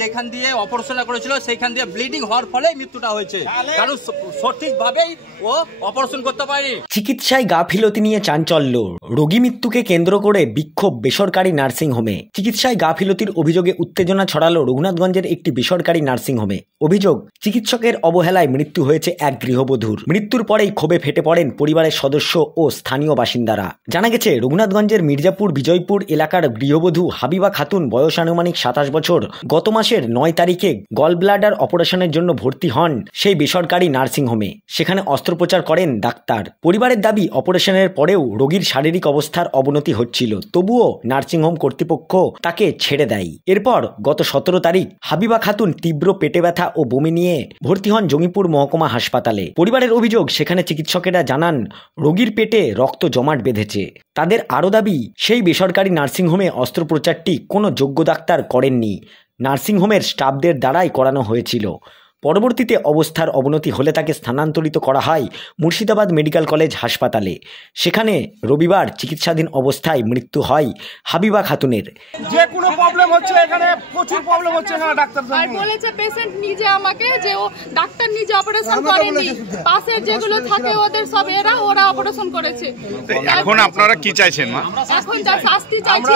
যেখান দিয়ে অপারেশনটা করেছিল সেইখান দিয়ে ব্লিডিং হওয়ার ফলে মৃত্যুটা হয়েছে, কারণ সঠিকভাবেই ও অপারেশন করতে পারেনি। চিকিৎসায় গাফিলতি নিয়ে চাঞ্চল্য, রোগী মৃত্যুকে কেন্দ্র করে বিক্ষোভ বেসরকারি নার্সিংহোমে। চিকিৎসায় গাফিলতির অভিযোগে উত্তেজনা ছড়ালো রঘুনাথগঞ্জের একটি বেসরকারি নার্সিংহোমে। অভিযোগ, চিকিৎসকের অবহেলায় মৃত্যু হয়েছে এক গৃহবধূর। মৃত্যুর পরেই ক্ষোভে ফেটে পড়েন পরিবারের সদস্য ও স্থানীয় বাসিন্দারা। জানা গেছে, রঘুনাথগঞ্জের মির্জাপুর বিজয়পুর এলাকার গৃহবধূ হাবিবা খাতুন, বয়স আনুমানিক 27 বছর, গত মাসের 9 তারিখে গল ব্লাডার অপারেশনের জন্য ভর্তি হন সেই বেসরকারি নার্সিংহোমে। সেখানে অস্ত্রোপচার করেন ডাক্তার। পরিবারের দাবি, অপারেশনের পরেও রোগীর শারীরিক অবস্থার অবনতি হচ্ছিল, তবুও নার্সিংহোম কর্তৃপক্ষ তাকে ছেড়ে দেয়। এরপর গত 17 তারিখ হাবিবা খাতুন তীব্র পেটে ব্যথা ও বমি নিয়ে ভর্তি হন জঙ্গিপুর মহকুমা হাসপাতালে। পরিবারের অভিযোগ, সেখানে চিকিৎসকেরা জানান রোগীর পেটে রক্ত জমাট বেঁধেছে। তাদের আরও দাবি, সেই বেসরকারি নার্সিংহোমে অস্ত্রোপচারটি কোনো যোগ্য ডাক্তার করেননি, নার্সিংহোমের স্টাফদের দ্বারাই করানো হয়েছিল। পরবর্তীতে অবস্থার অবনতি হলে তাকে স্থানান্তরিত করা হয় মুর্শিদাবাদ মেডিকেল কলেজ হাসপাতালে। সেখানে রবিবার চিকিৎসাধীন অবস্থায় মৃত্যু হয় হাবিবা খাতুনের। যে কোনো প্রবলেম হচ্ছে এখানে, প্রচুর প্রবলেম হচ্ছে এখানে। ডাক্তার আর বলেছে পেশেন্ট নিজে আমাকে যে ও ডাক্তার নিজে অপারেশন করেনি, পাশের যেগুলো থাকে ওদের সব ওরা অপারেশন করেছে। এখন আপনারা কি চাইছেন মা? এখন যা শাস্তি চাইছি,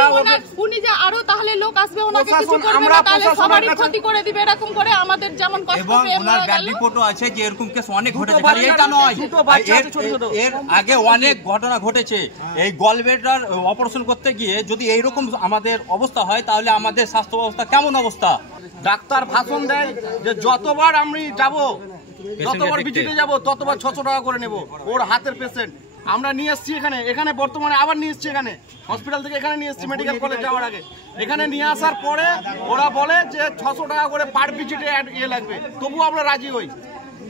উনি যে আরো তাহলে লোক আসবে ওনাকে কিছু করবে না, তাহলে সবারই ক্ষতি করে দিবে, এরকম করে আমাদের যেমন কষ্ট। ওনার ব্যাড রিপোর্টও আছে যে এরকম কেস অনেক ঘটেছে, খালি এটা নয়, এর আগে অনেক ঘটনা ঘটেছে। এই গলব্লাডার অপারেশন করতে গিয়ে যদি এইরকম আমাদের অবস্থা হয়, তাহলে আমাদের স্বাস্থ্য ব্যবস্থা কেমন অবস্থা? ডাক্তার ভাষণ দেয় যে যতবার আমি যাব, যতবার ভিজিটে যাব, ততবার 600 টাকা করে নেব। ওর হাতের পেশেন্ট আমরা নিয়ে এসেছি এখানে বর্তমানে আবার নিয়ে এসেছি এখানে হসপিটাল থেকে, এখানে নিয়ে এসেছি মেডিকেল কলেজ যাওয়ার আগে। এখানে নিয়ে আসার পরে ওরা বলে যে 600 টাকা করে পার ভিজিটে লাগবে, তবুও আমরা রাজি হই।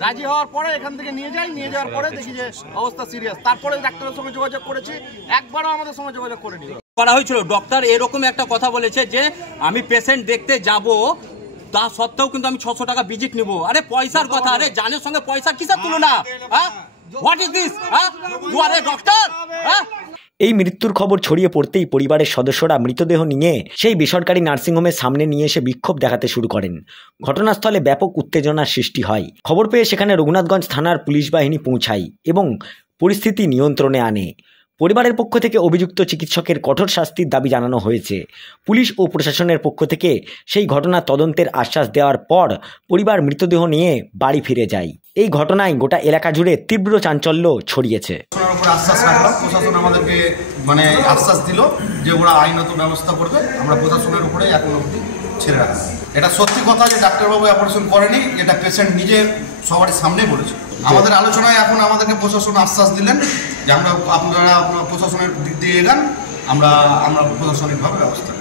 রাজি হওয়ার পরে এখান থেকে নিয়ে যাওয়ার পরে দেখি যে অবস্থা সিরিয়াস। তারপরে ডাক্তারের সঙ্গে যোগাযোগ করেছি, একবারও আমাদের সঙ্গে যোগাযোগ করেনি। করা হয়েছিল, ডক্টর এরকম একটা কথা বলেছে যে আমি পেশেন্ট দেখতে যাব, তা সত্ত্বেও কিন্তু আমি 600 টাকা ভিজিট নিব। আরে পয়সার কথা, আরে জানের সঙ্গে পয়সা কিসের তুলনা? What is this? You are a doctor? এই মৃত্যুর খবর ছড়িয়ে পড়তেই পরিবারের সদস্যরা মৃতদেহ নিয়ে সেই বেসরকারি নার্সিংহোমের সামনে নিয়ে এসে বিক্ষোভ দেখাতে শুরু করেন। ঘটনাস্থলে ব্যাপক উত্তেজনার সৃষ্টি হয়। খবর পেয়ে সেখানে রঘুনাথগঞ্জ থানার পুলিশ বাহিনী পৌঁছায় এবং পরিস্থিতি নিয়ন্ত্রণে আনে। পরিবারের পক্ষ থেকে অভিযুক্ত চিকিৎসকের কঠোর শাস্তির দাবি জানানো হয়েছে। পুলিশ ও প্রশাসনের পক্ষ থেকে সেই ঘটনা তদন্তের আশ্বাস দেওয়ার পর পরিবার মৃতদেহ নিয়ে বাড়ি ফিরে যায়। এই ঘটনায় গোটা এলাকা জুড়ে তীব্র চাঞ্চল্য ছড়িয়েছে। আশ্বাস রাখলাম, প্রশাসন আমাদেরকে আশ্বাস দিল যে ওরা আইনত ব্যবস্থা করবে। আমরা প্রশাসনের উপরে এখন অবধি ছেড়ে রাখলাম। এটা সত্যি কথা যে ডাক্তারবাবু অপারেশন করেনি, এটা পেশেন্ট নিজে সবার সামনে বলেছে। আমাদের আলোচনায় এখন আমাদেরকে প্রশাসন আশ্বাস দিলেন যে আপনারা প্রশাসনের দিক দিয়ে এগান, আমরা প্রশাসনিকভাবে ব্যবস্থা